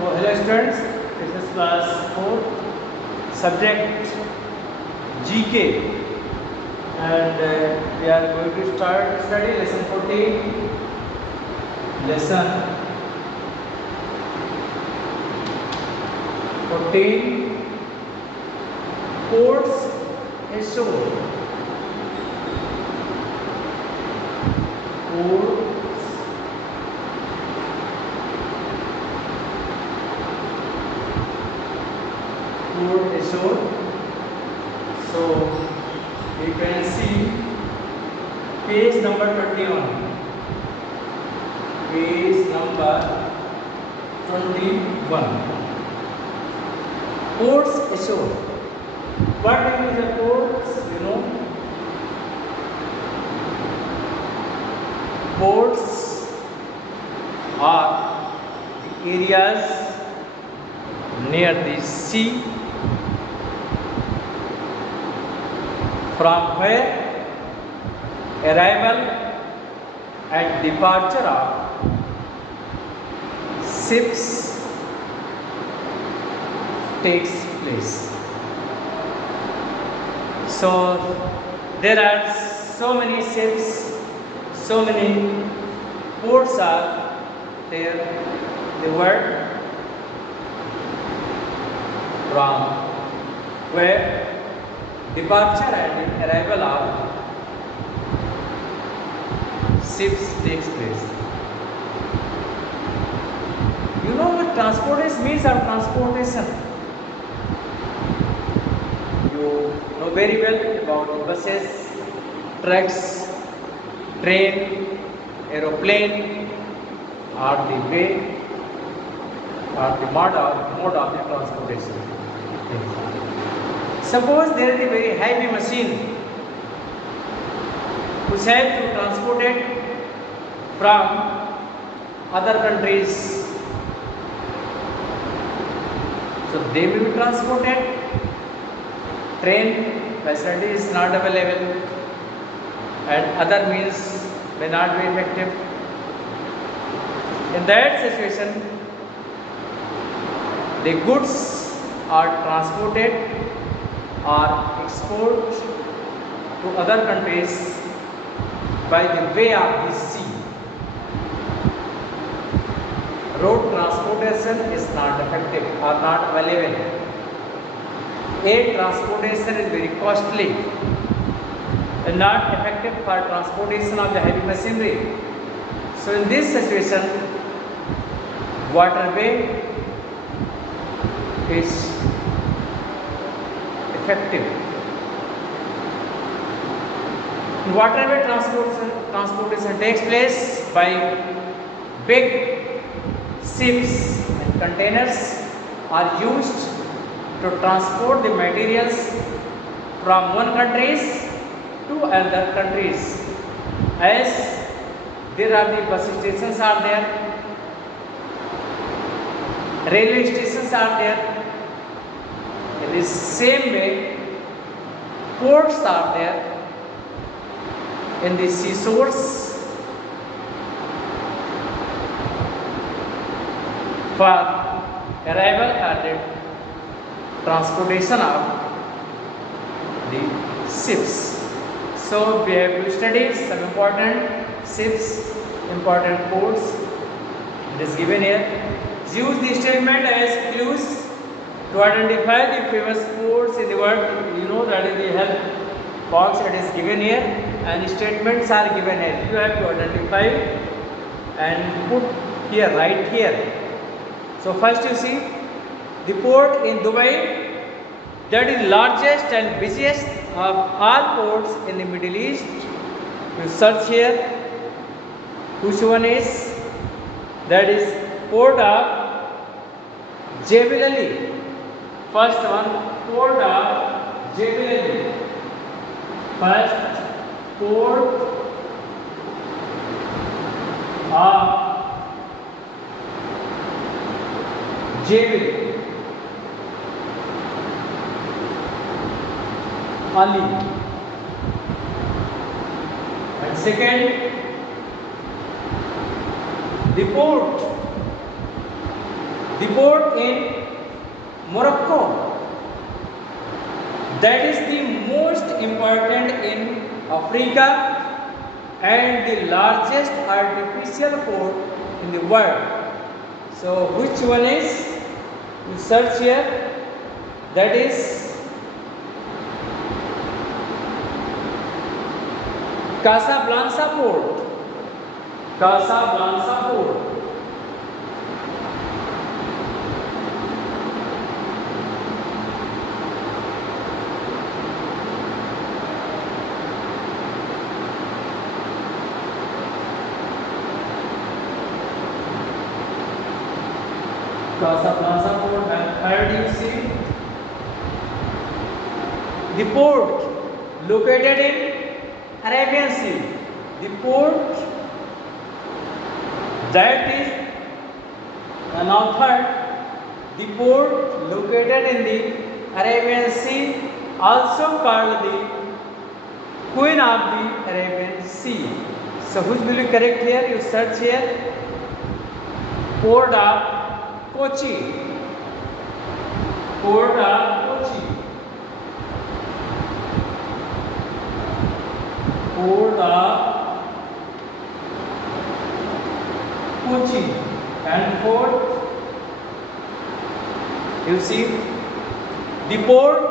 Hello students, this is class 4, subject GK, and we are going to start study lesson 14. Lesson 14, ports ashore. Ports ashore. So you can see page number 21. Page number 21. Ports ashore. What is the ports? You know, ports are the areas near the sea from where arrival and departure of ships takes place. So there are so many ships, so many ports are there. The word from where departure and arrival of ships takes place. You know what transportation means? Of transportation, you know very well about buses, trucks, train, aeroplane are the way or the mode of the transportation. Suppose there is a very heavy machine which has to transport it from other countries. So they will be transported. Train facility is not available and other means may not be effective. In that situation, the goods are transported or exported to other countries by the way of the sea. Road transportation is not effective or not available. Air transportation is very costly and not effective for transportation of the heavy machinery. So in this situation, waterway is effective. Waterway transportation takes place by big ships and containers are used to transport the materials from one countries to another countries. As there are the bus stations are there, railway stations are there. In the same way, ports are there in the seashores for arrival and the transportation of the ships. So we have to study some important ships, important ports. It is given here. Use the statement as clues to identify the famous ports in the world. You know that is the help box that is given here and statements are given here. You have to identify and put here, right here. So first you see the port in Dubai, that is largest and busiest of all ports in the Middle East. You search here which one is, that is port of Jebel Ali. First one, port of Jebel Ali. First, port of Jebel Ali. And second, the port The port in Morocco, that is the most important in Africa and the largest artificial port in the world. So which one is? You search here. That is Casablanca port. Casablanca port. Casablanca port, and third you see the port located in Arabian Sea. The port that is, and now third, the port located in the Arabian Sea, also called the Queen of the Arabian Sea. So which will be correct here? You search here. Port of Kochi. Port of Kochi. Port of Kochi. And fourth, you see the port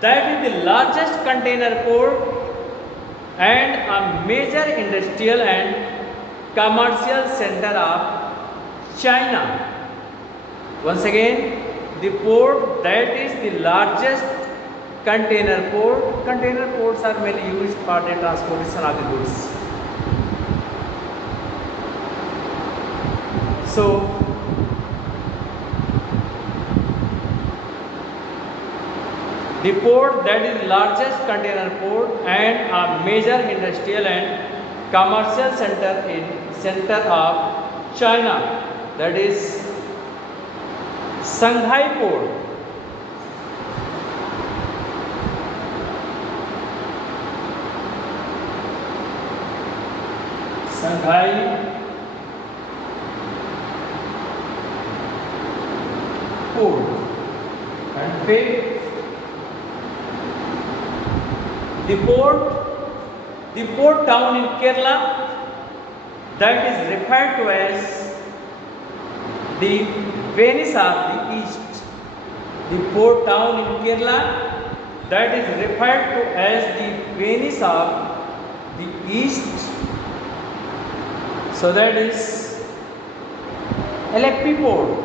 that is the largest container port and a major industrial and commercial center of China. Once again, the port that is the largest container port. Container ports are mainly used for the transportation of the goods. So, the port that is the largest container port and a major industrial and commercial center of China, that is Shanghai port. Shanghai port. And fifth, the port town in Kerala that is referred to as the Venice of the East. The port town in Kerala that is referred to as the Venice of the East. So that is Aleppi port.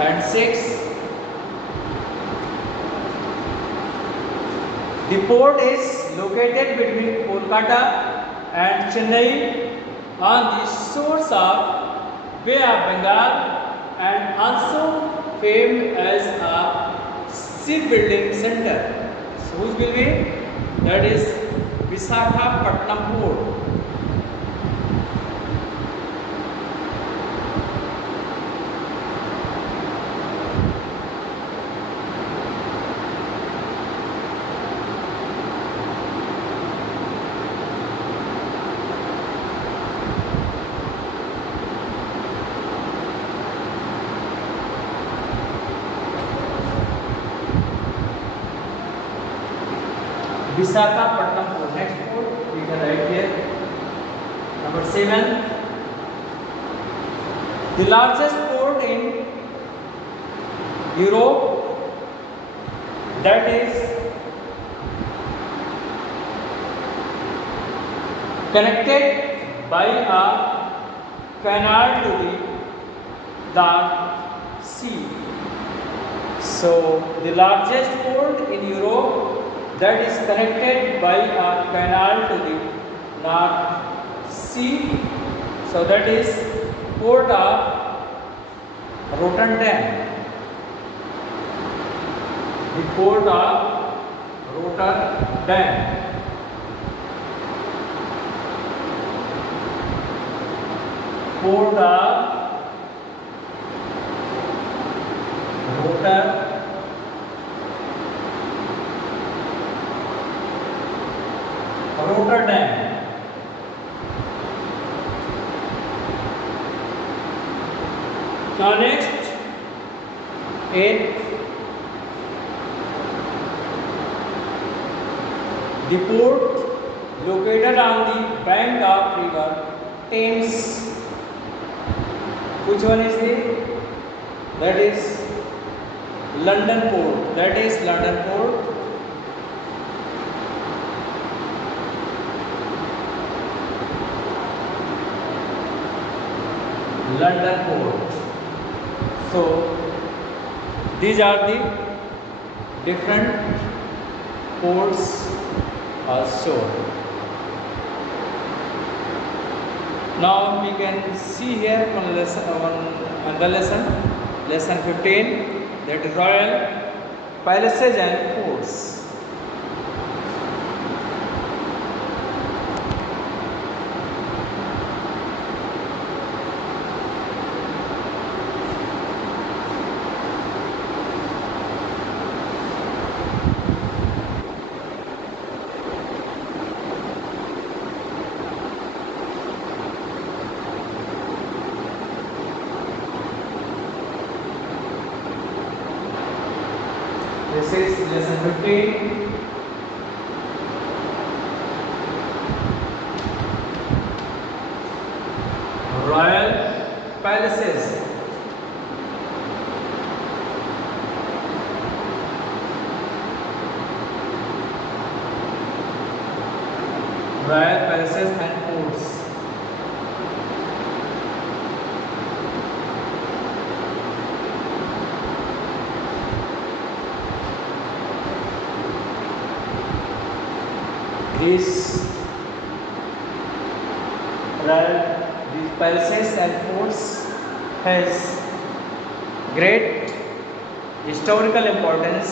And six, the port is located between Kolkata and Chennai on the shores of Bay of Bengal and also famed as a shipbuilding center. So which will be? That is Visakhapatnam port. Visakhapatnam port. Next port we can write here. Number 7, the largest port in Europe, that is connected by a canal to the Dark Sea. So the largest port in Europe that is connected by a canal to the North Sea. So that is port of Rotterdam. The port of Rotterdam. port of Rotterdam. Now next, 8. The port located on the bank of river Thames. Which one is the? That is London port. That is London port. London port. So these are the different ports ashore. Now we can see here one lesson, another lesson 15, that is royal palaces and forts. This is lesson 15. Royal palaces. Royal palaces and forts. These palaces and forts has great historical importance.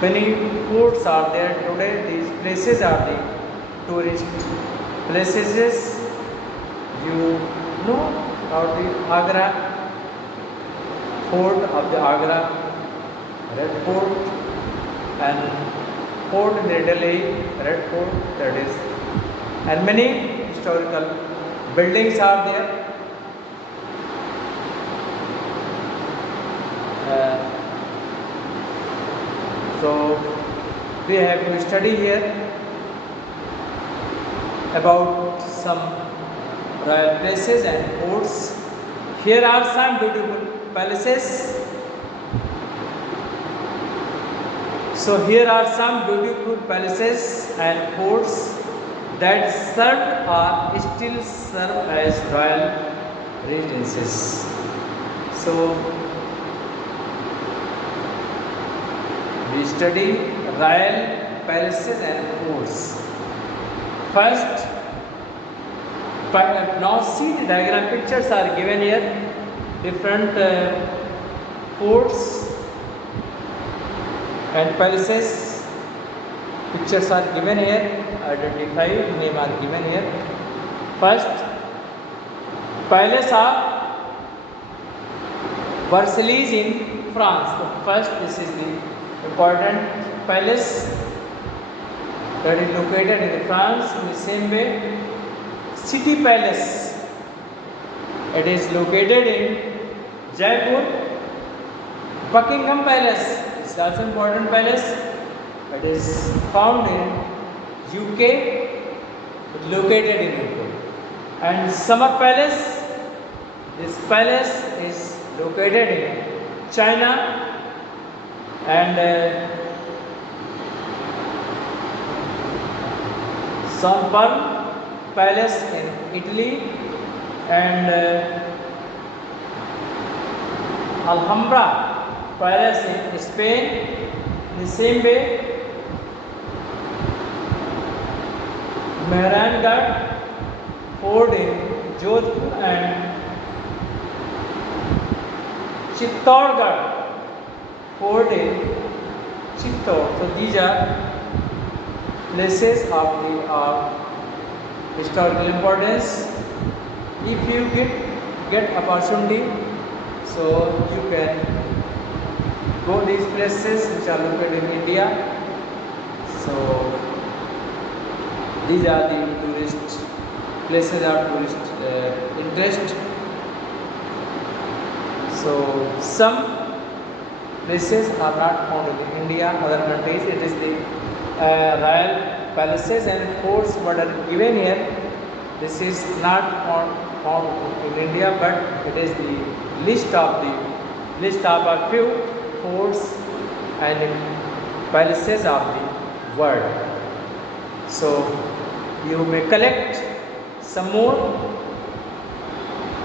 Many forts are there today. These places are the tourist places. You know about the Agra, fort of the Agra, Red Fort, and Fort in Delhi, Red Fort, that is, and many historical buildings are there. So we have to study here about some royal places and forts. Here are some beautiful palaces. So here are some beautiful palaces and forts that served or still serve as royal residences. So we study royal palaces and forts. First, now see the diagram pictures are given here. Different forts and palaces pictures are given here, identified, name are given here. First, palace of Versailles in France. So first, this is the important palace that is located in France. In the same way, City Palace, it is located in Jaipur. Buckingham Palace is also important palace. It is found in UK, located in UK. And Summer Palace, this palace is located in China. And San Palace in Italy, and Alhambra Palace in Spain. In the same way, Mehrangarh Fort in Jodhpur and Chittorgarh Fort in Chittor. So these are places of the historical importance. If you get opportunity, so you can go these places which are located in India. So these are the tourist places of tourist interest. So some places are not found in India, other countries. It is the royal palaces and forts what are given here. This is not found in India, but it is the list of a few forts and palaces of the world. So you may collect some more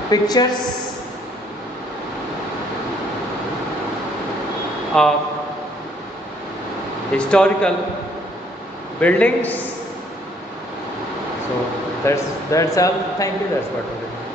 pictures of historical buildings. So that's all. Thank you. That's what it is.